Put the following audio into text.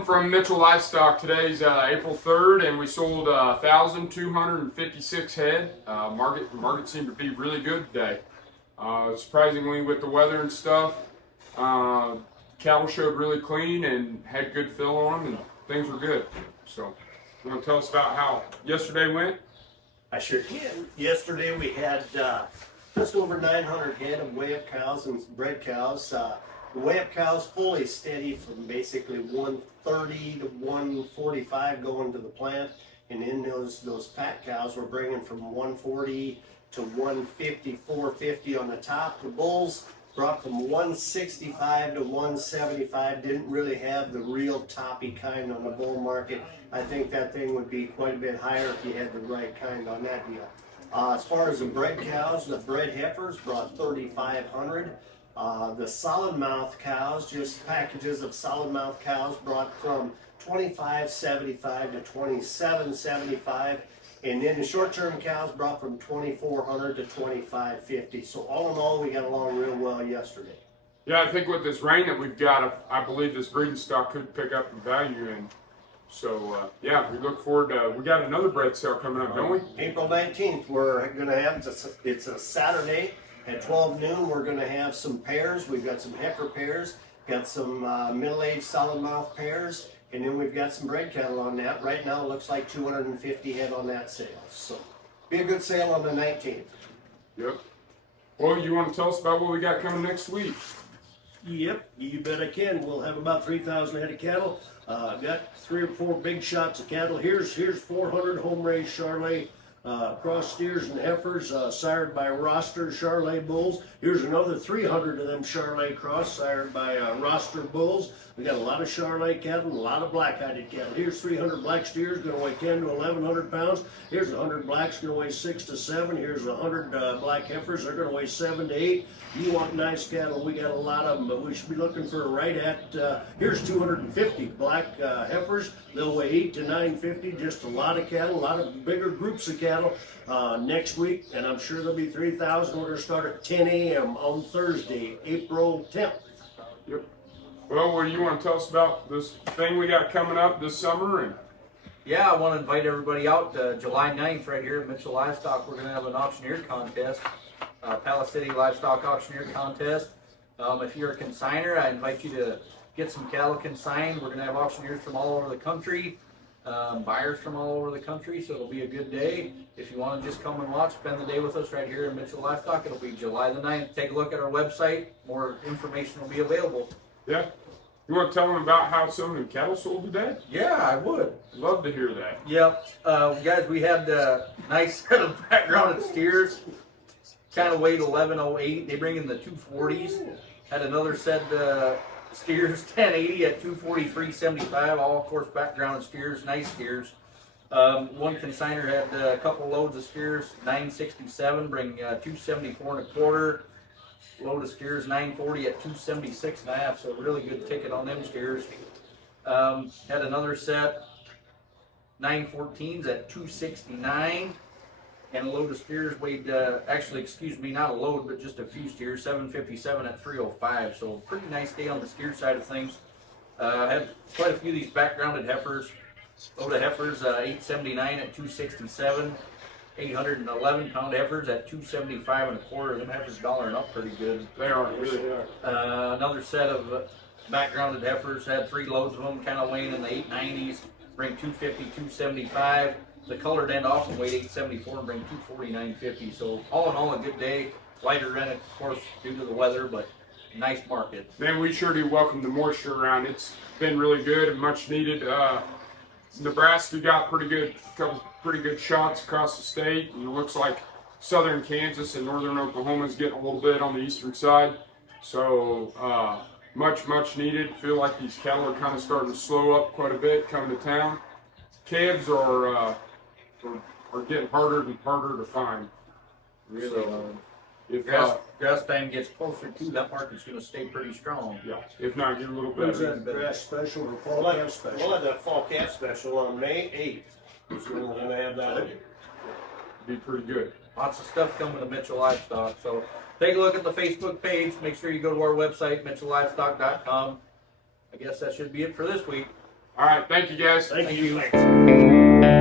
Coming from Mitchell Livestock. Today's April 3rd, and we sold 1,256 head. Market seemed to be really good today. Surprisingly, with the weather and stuff, cattle showed really clean and had good fill on them, and things were good. So, you want to tell us about how yesterday went? I sure can. Yesterday we had just over 900 head of weigh-up cows and bred cows. The weigh-up cows fully steady from basically 130 to 145 going to the plant, and then those fat cows were bringing from 140 to 150, 450 on the top. The bulls brought from 165 to 175. Didn't really have the real toppy kind on the bull market. I think that thing would be quite a bit higher if you had the right kind on that deal. As far as the bred cows, the bred heifers brought 3,500. The solid mouth cows, just packages of solid mouth cows, brought from 25.75 to 27.75. And then the short-term cows brought from 2,400 to 2,550. So all in all, we got along real well yesterday. Yeah, I think with this rain that we've got, I believe this breeding stock could pick up in value. And so, yeah, we look forward to, we got another bred sale coming up, don't we? April 19th, we're going to have, it's a Saturday at 12 noon. We're going to have some pairs. We've got some heifer pairs, got some middle-aged solid mouth pairs, and then we've got some bred cattle on that. Right now, it looks like 250 head on that sale. So, be a good sale on the 19th. Yep. Well, you want to tell us about what we got coming next week? Yep, you bet I can. We'll have about 3,000 head of cattle. Got 3 or 4 big shots of cattle. Here's 400 home-raised Charolais cross steers and heifers sired by roster Charolais bulls. Here's another 300 of them Charolais cross sired by roster bulls. We got a lot of Charolais cattle and a lot of black-hided cattle. Here's 300 black steers going to weigh 10 to 1,100 pounds. Here's 100 blacks going to weigh 6 to 7. Here's 100 black heifers. They're going to weigh 7 to 8. You want nice cattle, we got a lot of them, but we should be looking for right at, here's 250 black heifers. They'll weigh 8 to 950, just a lot of cattle, a lot of bigger groups of cattle next week, and I'm sure there'll be 3,000. We're going to start at 10 a.m. on Thursday, April 10th. Yep. Well, what do you want to tell us about this thing we got coming up this summer? And yeah, I want to invite everybody out July 9th right here at Mitchell Livestock. We're going to have an auctioneer contest. Palace City Livestock Auctioneer Contest. If you're a consigner, I invite you to get some cattle consigned. We're going to have auctioneers from all over the country, buyers from all over the country, so it'll be a good day. If you want to just come and watch, spend the day with us right here in Mitchell Livestock. It'll be July the 9th. Take a look at our website. More information will be available. yeah, you want to tell them about how some of the cattle sold today? Yeah, I would. Love to hear that. Yep. Guys, we had a nice set of backgrounded steers. Kind of weighed 1108. They bring in the 240s. Had another set steers 1080 at 243.75. All of course background steers, nice steers. One consigner had a couple loads of steers 967, bring 274 and a quarter. Load of steers 940 at 276 and a half. So really good ticket on them steers. Had another set 914s at 269. And a load of steers weighed, actually, excuse me, not a load, but just a few steers, 757 at 305. So pretty nice day on the steer side of things. Had quite a few of these backgrounded heifers. Load of heifers, 879 at 267. 811 pound heifers at 275 and a quarter. Them heifers dollaring up pretty good. They are, really are. Another set of backgrounded heifers, had 3 loads of them, kind of weighing in the 890s. Bring 250, 275. The colored end off and weighed 874 and bring 249.50. So all in all, a good day. Lighter rent, of course, due to the weather, but nice market. Man, we sure do welcome the moisture around. It's been really good and much needed. Nebraska got couple pretty good shots across the state, and it looks like southern Kansas and northern Oklahoma is getting a little bit on the eastern side. So much needed. Feel like these cattle are kind of starting to slow up quite a bit coming to town. Calves are getting harder and harder to find. Really. So, if grass time gets closer to that market's going to stay pretty strong. yeah, if not, get a little When's better. that grass special or fall calf special? We'll have that fall calf special on May 8th. So we're going to have that. Be pretty good. Lots of stuff coming to Mitchell Livestock. So take a look at the Facebook page. Make sure you go to our website, mitchelllivestock.com. I guess that should be it for this week. All right, thank you guys. Thank you. Thanks.